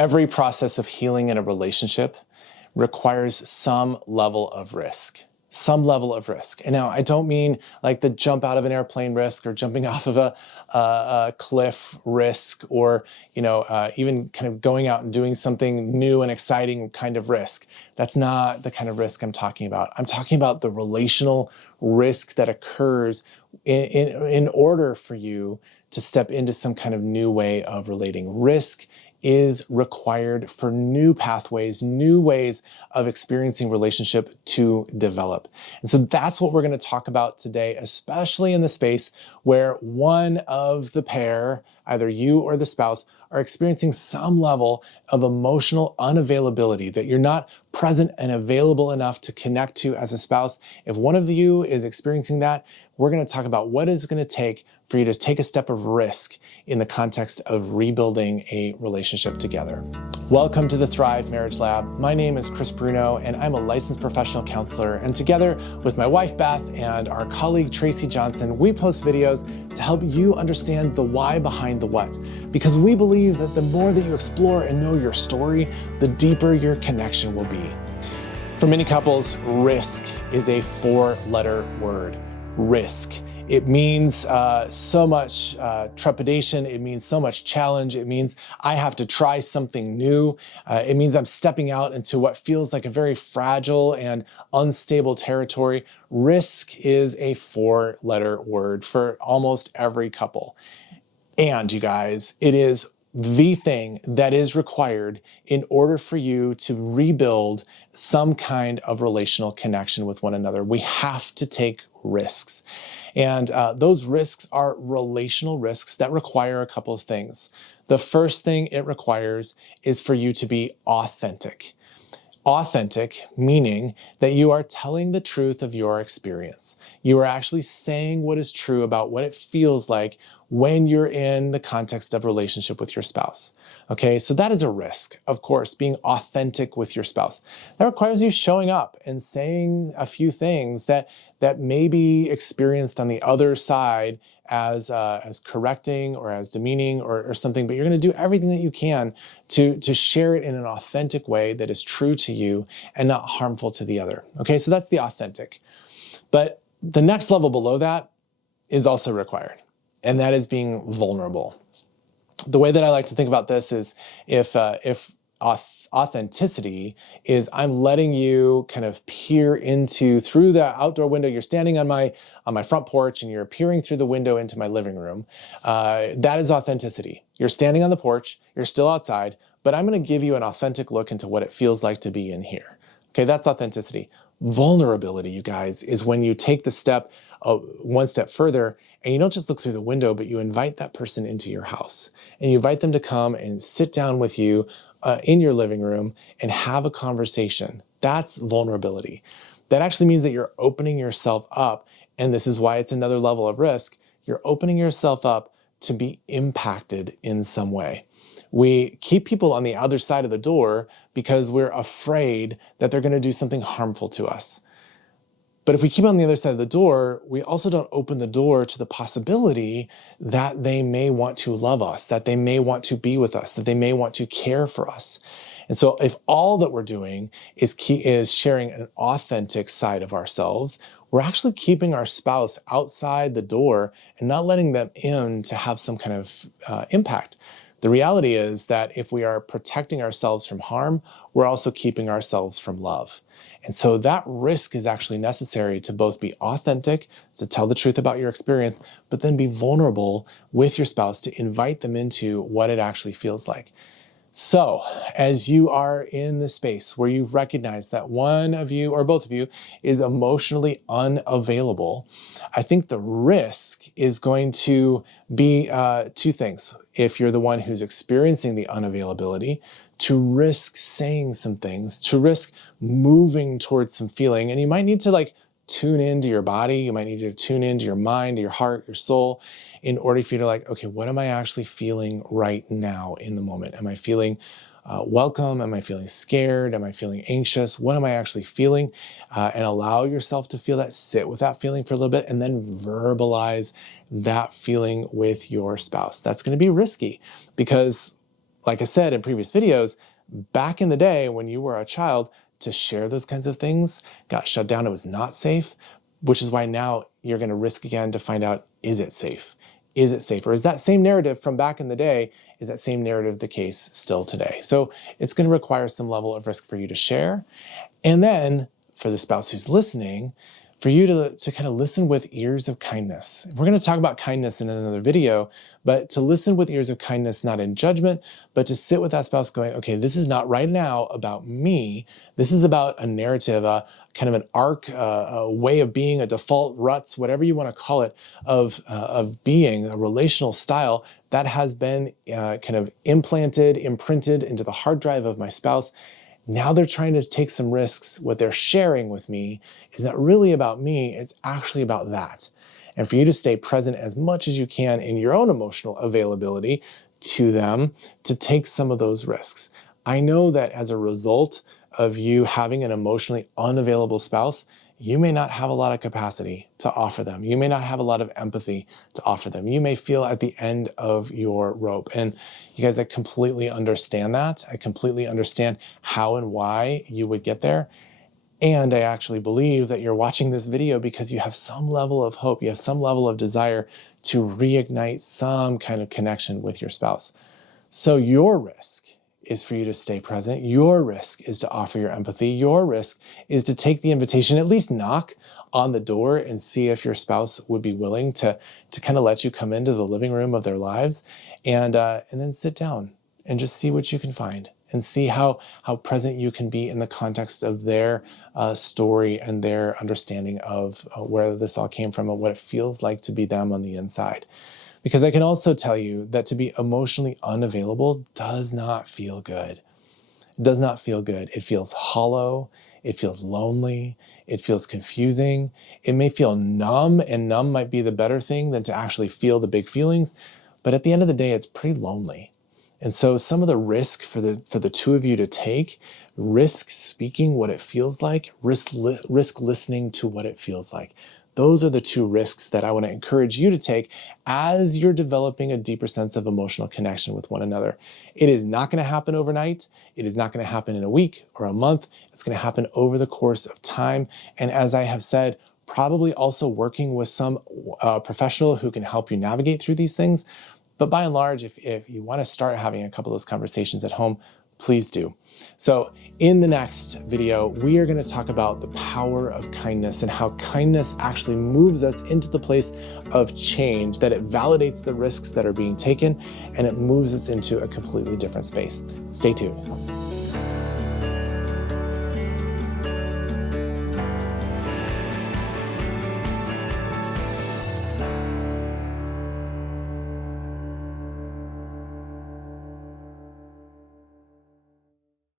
Every process of healing in a relationship requires some level of risk. Some level of risk. And now I don't mean like the jump out of an airplane risk or jumping off of a cliff risk, or even kind of going out and doing something new and exciting kind of risk. That's not the kind of risk I'm talking about. I'm talking about the relational risk that occurs in order for you to step into some kind of new way of relating. Risk is required for new pathways, new ways of experiencing relationship to develop. And so that's what we're going to talk about today, especially in the space where one of the pair, either you or the spouse, are experiencing some level of emotional unavailability, that you're not present and available enough to connect to as a spouse. If one of you is experiencing that, we're going to talk about what it's going to take for you to take a step of risk in the context of rebuilding a relationship together. Welcome to the Thrive Marriage Lab. My name is Chris Bruno, and I'm a licensed professional counselor. And together with my wife, Beth, and our colleague, Tracy Johnson, we post videos to help you understand the why behind the what. Because we believe that the more that you explore and know your story, the deeper your connection will be. For many couples, risk is a 4-letter word. Risk. It means so much trepidation. It means so much challenge. It means I have to try something new. It means I'm stepping out into what feels like a very fragile and unstable territory. Risk is a 4-letter word for almost every couple. And you guys, it is the thing that is required in order for you to rebuild some kind of relational connection with one another. We have to take risks. And those risks are relational risks that require a couple of things. The first thing it requires is for you to be authentic. Authentic, meaning that you are telling the truth of your experience. You are actually saying what is true about what it feels like when you're in the context of relationship with your spouse. Okay, so that is a risk, of course, being authentic with your spouse. That requires you showing up and saying a few things that may be experienced on the other side as correcting or as demeaning or something, but you're going to do everything that you can to share it in an authentic way that is true to you and not harmful to the other. Okay, so that's the authentic. But the next level below that is also required, and that is being vulnerable. The way that I like to think about this is if authenticity is I'm letting you kind of peer into through the outdoor window. You're standing on my front porch and you're peering through the window into my living room. That is authenticity. You're standing on the porch, you're still outside, but I'm going to give you an authentic look into what it feels like to be in here. Okay, that's authenticity. Vulnerability, you guys, is when you take the step one step further and you don't just look through the window, but you invite that person into your house and you invite them to come and sit down with you in your living room and have a conversation. That's vulnerability. That actually means that you're opening yourself up, and this is why it's another level of risk. You're opening yourself up to be impacted in some way. We keep people on the other side of the door because we're afraid that they're going to do something harmful to us. But if we keep on the other side of the door, we also don't open the door to the possibility that they may want to love us, that they may want to be with us, that they may want to care for us. And so if all that we're doing is sharing an authentic side of ourselves, we're actually keeping our spouse outside the door and not letting them in to have some kind of impact. The reality is that if we are protecting ourselves from harm, we're also keeping ourselves from love. And so that risk is actually necessary to both be authentic, to tell the truth about your experience, but then be vulnerable with your spouse to invite them into what it actually feels like. So as you are in the space where you've recognized that one of you or both of you is emotionally unavailable, I think the risk is going to be two things. If you're the one who's experiencing the unavailability, to risk saying some things, to risk moving towards some feeling. And you might need to tune into your body. You might need to tune into your mind, your heart, your soul, in order for you to okay, what am I actually feeling right now in the moment? Am I feeling welcome? Am I feeling scared? Am I feeling anxious? What am I actually feeling? And allow yourself to feel that, sit with that feeling for a little bit, and then verbalize that feeling with your spouse. That's going to be risky because like I said in previous videos, back in the day when you were a child, to share those kinds of things got shut down. It was not safe, which is why now you're going to risk again to find out, is it safe? Is it safe? Or is that same narrative from back in the day, is that same narrative the case still today? So it's going to require some level of risk for you to share. And then for the spouse who's listening, for you to kind of listen with ears of kindness. We're going to talk about kindness in another video, but to listen with ears of kindness, not in judgment, but to sit with that spouse going, okay, this is not right now about me. This is about a narrative, kind of an arc, a way of being, a default ruts, whatever you want to call it, of being, a relational style that has been kind of imprinted into the hard drive of my spouse. Now they're trying to take some risks. What they're sharing with me is not really about me, it's actually about that. And for you to stay present as much as you can in your own emotional availability to them to take some of those risks. I know that as a result of you having an emotionally unavailable spouse, you may not have a lot of capacity to offer them. You may not have a lot of empathy to offer them. You may feel at the end of your rope. And you guys, I completely understand that. I completely understand how and why you would get there. And I actually believe that you're watching this video because you have some level of hope. You have some level of desire to reignite some kind of connection with your spouse. So your risk is for you to stay present. Your risk is to offer your empathy. Your risk is to take the invitation, at least knock on the door and see if your spouse would be willing to kind of let you come into the living room of their lives, and then sit down and just see what you can find and see how present you can be in the context of their story and their understanding of where this all came from and what it feels like to be them on the inside. Because I can also tell you that to be emotionally unavailable does not feel good. It does not feel good. It feels hollow. It feels lonely. It feels confusing. It may feel numb, and numb might be the better thing than to actually feel the big feelings. But at the end of the day, it's pretty lonely. And so some of the risk for the two of you to take, risk speaking what it feels like, risk listening to what it feels like. Those are the two risks that I want to encourage you to take as you're developing a deeper sense of emotional connection with one another. It is not going to happen overnight. It is not going to happen in a week or a month. It's going to happen over the course of time. And as I have said, probably also working with some professional who can help you navigate through these things. But by and large, if you want to start having a couple of those conversations at home, please do. So in the next video, we are going to talk about the power of kindness and how kindness actually moves us into the place of change, that it validates the risks that are being taken, and it moves us into a completely different space. Stay tuned.